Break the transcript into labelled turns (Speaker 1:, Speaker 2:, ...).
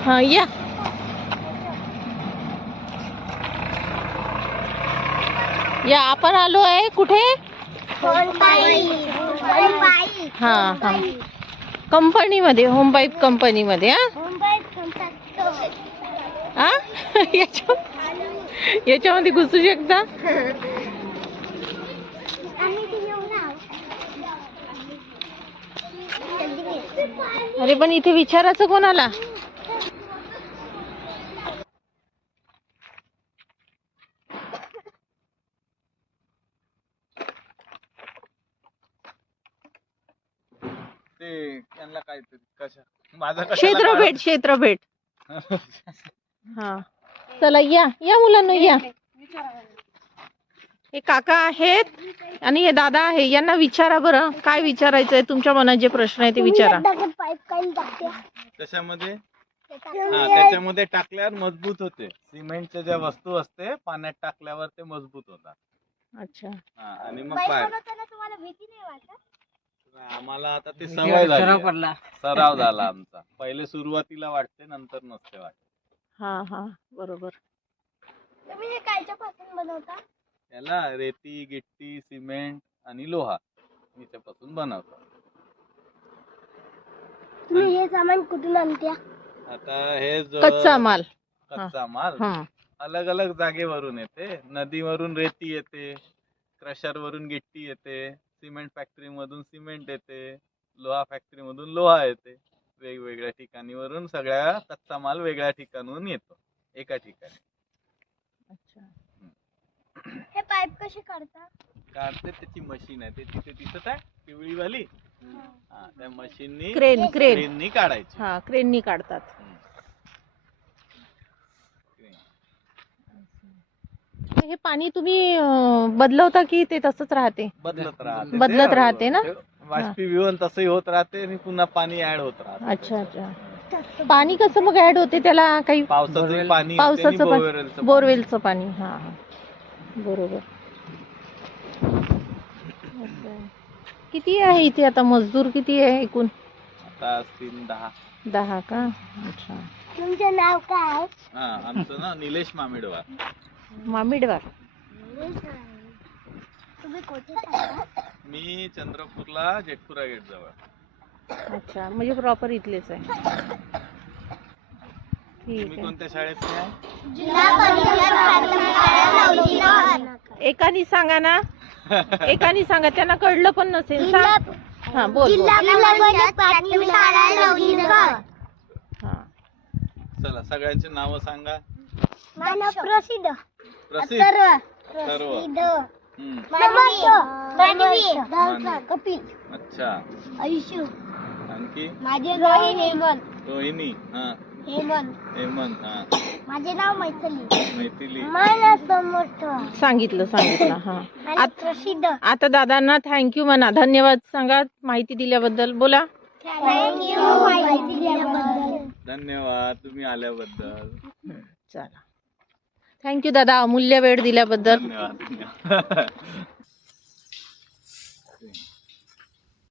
Speaker 1: हा या. या आपण आलो आहे कुठे? हा हा कंपनीमध्ये, होम पाईप कंपनीमध्ये. हा याच्यामध्ये घुसू शकता. अरे पण इथे विचारायचं कोणाला?
Speaker 2: ते त्यांना काय कशा माझा
Speaker 1: क्षेत्रभेट, क्षेत्रभेट. हा चला या या मुलांना या. हे काका आहेत आणि हे दादा आहे. यांना विचारा बरं काय विचारायचंय, तुमच्या मनात जे प्रश्न आहे ते विचारा.
Speaker 2: त्याच्यामध्ये त्याच्यामध्ये टाकल्यावर मजबूत होते. सिमेंटच्या ज्या वस्तू असते पाण्यात टाकल्यावर ते मजबूत होतात.
Speaker 1: अच्छा.
Speaker 2: आणि मग तुम्हाला भीती नाही वाटत? आम्हाला आता ते सवय झाली, सराव झाला आमचा. पहिले सुरुवातीला वाटते, नंतर नसते वाटत.
Speaker 1: हा हा बरोबर.
Speaker 3: तुम्ही हे कायच्यापासून बनवता?
Speaker 2: याला रेती, गिट्टी, सिमेंट आणि लोहा याच्यापासून बनवतात.
Speaker 3: तुम्ही हे सामान कुठून आणता?
Speaker 2: आता हे
Speaker 1: कच्चा माल.
Speaker 2: कच्चा माल अलग अलग जागेवरून येते. नदीवरून रेती येते, क्रशर वरून गिट्टी येते, सिमेंट फॅक्टरी मधून सिमेंट येते, लोहा फॅक्टरी मधून लोहा येते. वेगवेगळ्या ठिकाणीवरून सगळ्या कच्चा माल वेगळ्या ठिकाणून येतो एका ठिकाणी.
Speaker 1: अच्छा.
Speaker 3: हे पाईप कसे काढतात?
Speaker 2: काढते त्याची मशीन आहे, ते तिथे दिसत आहे पिवळीवाली. त्या मशीननी क्रेननी काढायची.
Speaker 1: हा क्रेननी काढतात. हे पाणी तुम्ही बदलवता की ते तसंच राहते? बदलत राहते ना.
Speaker 2: बाष्पीभवन तसंही होत राहते आणि पुन्हा पाणी ऍड होत राहते.
Speaker 1: अच्छा अच्छा. पाणी कसं मग ऍड होते त्याला? काही
Speaker 2: पावसाचं पाणी,
Speaker 1: बोरवेलचं पाणी. हा बरोबर. किती आहे इथे आता मजदूर किती आहे एकूण?
Speaker 2: आता 10
Speaker 1: का? अच्छा.
Speaker 3: तुमचं नाव काय?
Speaker 2: आमचं ना निलेश मामिडवार.
Speaker 1: मामिडवार.
Speaker 3: तुम्ही कुठे राहता?
Speaker 2: मी चंद्रपूरला जेटपुरा गेट जवळ.
Speaker 1: अच्छा म्हणजे प्रॉपर इथलेच आहे. ठीक
Speaker 2: तुम्ही
Speaker 1: आहे.
Speaker 2: कोणत्या शाळेत आहे?
Speaker 1: एकानी सांगा ना. एकानी सांगा, त्यांना कळलं पण नसेल. सांग. हा बोल.
Speaker 2: चला सगळ्यांची नावं सांगा.
Speaker 3: प्रसिद्ध कपिल.
Speaker 2: अच्छा.
Speaker 3: आयुष्य.
Speaker 2: आणखी?
Speaker 3: माझे
Speaker 2: रोहिणी. हेमंत.
Speaker 3: माझे नाव
Speaker 2: मैथिली.
Speaker 1: सांगितलं. हा
Speaker 3: प्रसिद्ध.
Speaker 1: आता दादांना थँक्यू म्हणा, धन्यवाद सांगा माहिती दिल्याबद्दल. बोला.
Speaker 2: धन्यवाद तुम्ही आल्याबद्दल.
Speaker 1: चला थँक्यू दादा, अमूल्य वेळ दिल्याबद्दल.
Speaker 2: धन्यवाद.